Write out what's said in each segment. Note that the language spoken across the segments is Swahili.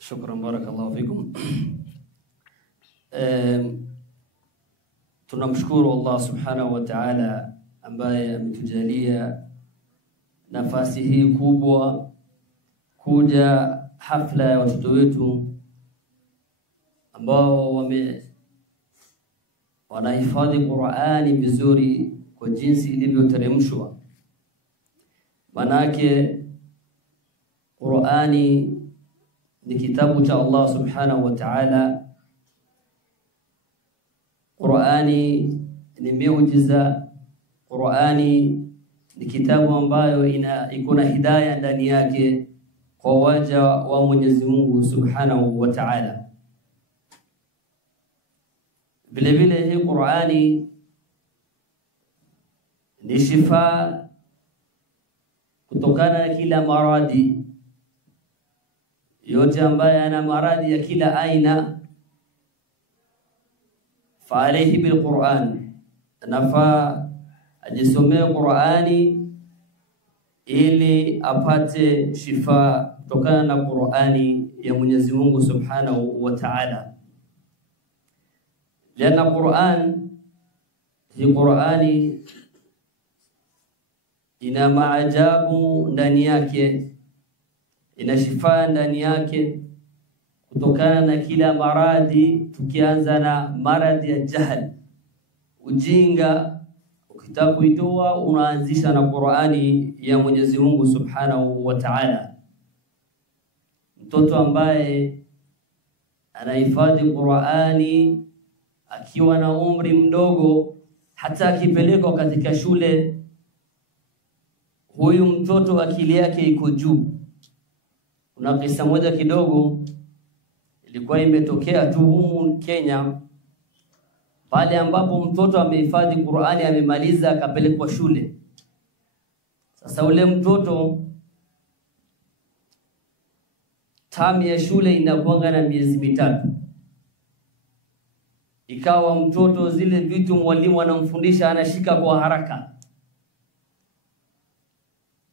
Shukran, barakallahu fikum. Tunamshukuru Allah subhanahu wa ta'ala ambaye ametujalia nafasi hii kubwa kuja hafla ya watoto wetu ambao wanahifadhi Qur'ani vizuri kwa jinsi ilivyoteremshwa. Manake Qur'ani ni kitabu cha Allah subhanahu wa ta'ala. Qur'ani ni miujiza. Qur'ani ni kitabu ambayo iko na hidayah ndani yake kwa waja wa Mwenyezi Mungu subhanahu wa ta'ala. Vile vile hii Qur'ani ni shifa kutokana na kila maradhi yote ambaye ana maradhi ya kila aina, fa alayhi bil Qur'an, nafa ajisomee Qur'ani ili apate shifa kutokana na Qur'ani ya Mwenyezi Mungu subhanahu wa ta'ala. Liana Qur'ani ina maajabu ndani yake, ina shifa ndani yake kutokana na kila maradhi. Tukianza na maradhi ya jahal, ujinga, ukitaka kuitoa unaanzisha na Qur'ani ya Mwenyezi Mungu subhanahu wa ta'ala. Mtoto ambaye anahifadhi Qur'ani akiwa na umri mdogo, hata akipelekwa katika shule, huyu mtoto akili yake iko juu. Kuna kisa moja kidogo ilikuwa imetokea tu humu Kenya, pale ambapo mtoto amehifadhi Qur'ani, amemaliza, akapelekwa shule. Sasa ule mtoto tamu ya shule inakuanga na miezi mitatu. Ikawa mtoto zile vitu mwalimu anamfundisha anashika kwa haraka.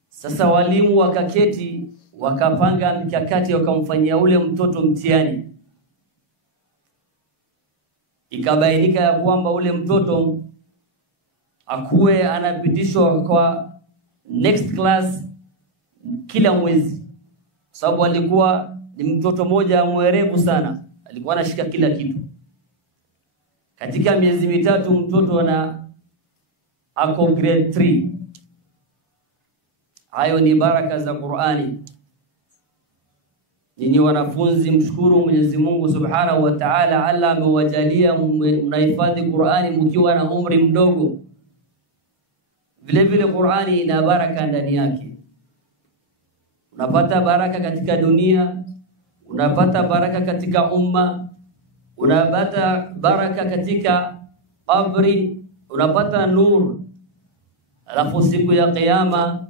Sasa walimu wakaketi, wakapanga mikakati, wakamfanyia ule mtoto mtihani. Ikabainika ya kwamba ule mtoto akuwe anapitishwa kwa next class kila mwezi, sababu alikuwa ni mtoto mmoja mwerevu sana, alikuwa anashika kila kitu. Katika miezi mitatu mtoto ako grade 3. Hayo ni baraka za Qur'ani. Nyinyi wanafunzi, mshukuru Mwenyezi Mungu subhanahu wa ta'ala, Allah amewajalia mnahifadhi Qur'ani mkiwa na umri mdogo. Vile vile Qur'ani ina baraka ndani yake. Unapata baraka katika dunia, unapata baraka katika umma, unapata baraka katika qabri, unapata nur. Alafu siku ya kiyama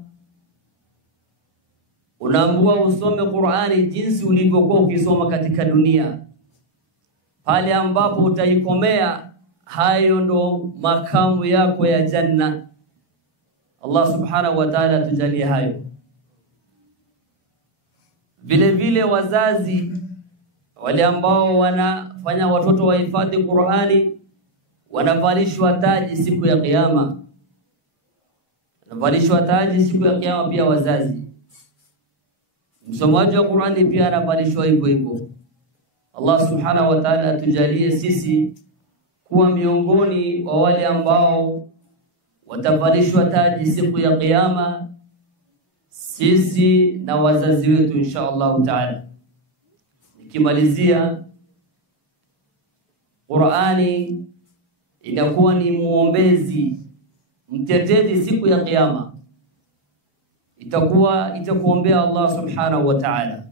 unaambiwa usome Qur'ani jinsi ulivyokuwa ukisoma katika dunia. Pale ambapo utaikomea, hayo ndo makamu yako ya janna. Allah subhanahu wa ta'ala tujalie hayo. Vile vile wazazi wale ambao wanafanya watoto wahifadhi Qur'ani wanavalishwa taji siku ya kiyama. Wanavalishwa taji siku ya kiyama pia wazazi. Msomaji wa Qur'ani pia anavalishwa hivyo hivyo. Allah subhanahu wa ta'ala atujalie sisi kuwa miongoni wa wale ambao watavalishwa taji siku ya kiyama, sisi na wazazi wetu insha Allah ta'ala. Nikimalizia, Qur'ani inakuwa ni muombezi, mtetezi siku ya kiyama. Itakuombea Allah subhanahu wa ta'ala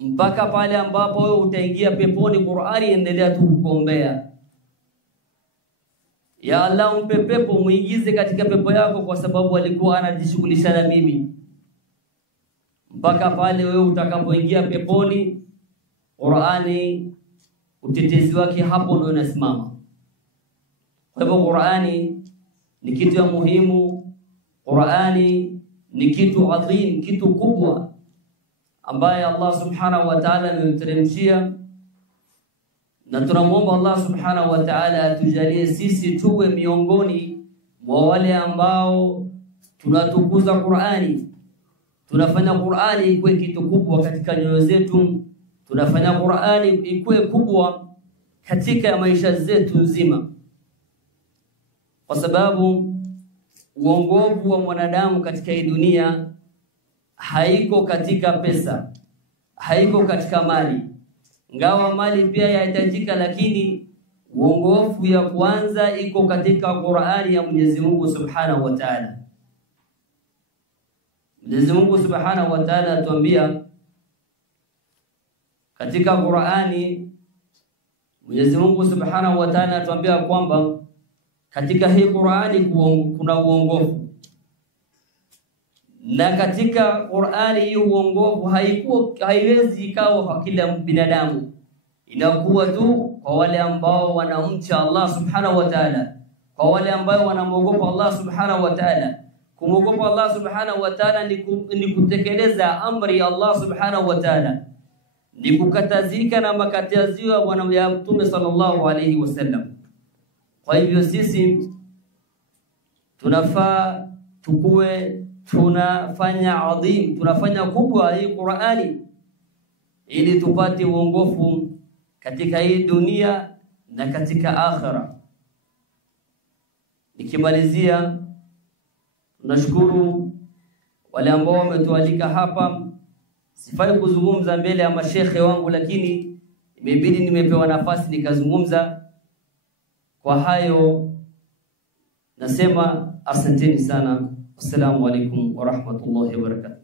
mpaka pale ambapo wewe utaingia peponi. Qur'ani endelea tu kukuombea, ya Allah umpe pepo, muingize katika pepo yako, kwa sababu alikuwa anajishughulisha na mimi. Mpaka pale wewe utakapoingia peponi, Qur'ani utetezi wake hapo ndio unasimama. Kwa hivyo Qur'ani ni kitu ya muhimu. Qur'ani ni kitu adhim, kitu kubwa ambaye Allah subhanahu wa ta'ala amemteremshia, na tunamuomba Allah subhanahu wa ta'ala atujalie sisi tuwe miongoni mwa wale ambao tunatukuza Qur'ani, tunafanya Qur'ani ikuwe kitu kubwa katika nyoyo zetu, tunafanya Qur'ani ikuwe kubwa katika maisha zetu nzima, kwa sababu uongofu wa mwanadamu katika hii dunia haiko katika pesa, haiko katika mali. Ngawa mali pia yahitajika, lakini uongofu ya kwanza iko katika Qur'ani ya Mwenyezi Mungu Subhanahu wa Ta'ala. Mwenyezi Mungu Subhanahu wa Ta'ala atuambia katika Qur'ani, Mwenyezi Mungu Subhanahu wa Ta'ala atuambia kwamba katika hii Qur'ani kuna uongofu, na katika Qur'ani hii uongofu haiwezi ikawa kwa kila binadamu, inakuwa tu kwa wale ambao wanamcha Allah Subhanahu wa Ta'ala, kwa wale ambao wanamuogopa Allah Subhanahu wa Ta'ala. Kumuogopa Allah Subhanahu wa Ta'ala ni kutekeleza amri ya Allah Subhanahu wa Ta'ala, ni kukatazika na makataziwa ya Mtume sallallahu alayhi wasallam. Kwa hivyo sisi tunafaa tukue tunafanya kubwa hii Qur'ani ili tupate uongofu katika hii dunia na katika akhira. Nikimalizia, tunashukuru wale ambao wametualika hapa. Sifai kuzungumza mbele ya mashekhe wangu, lakini imebidi nimepewa nafasi nikazungumza. Kwa hayo nasema asanteni sana. Assalamu alaikum wa rahmatullahi wa barakatuh.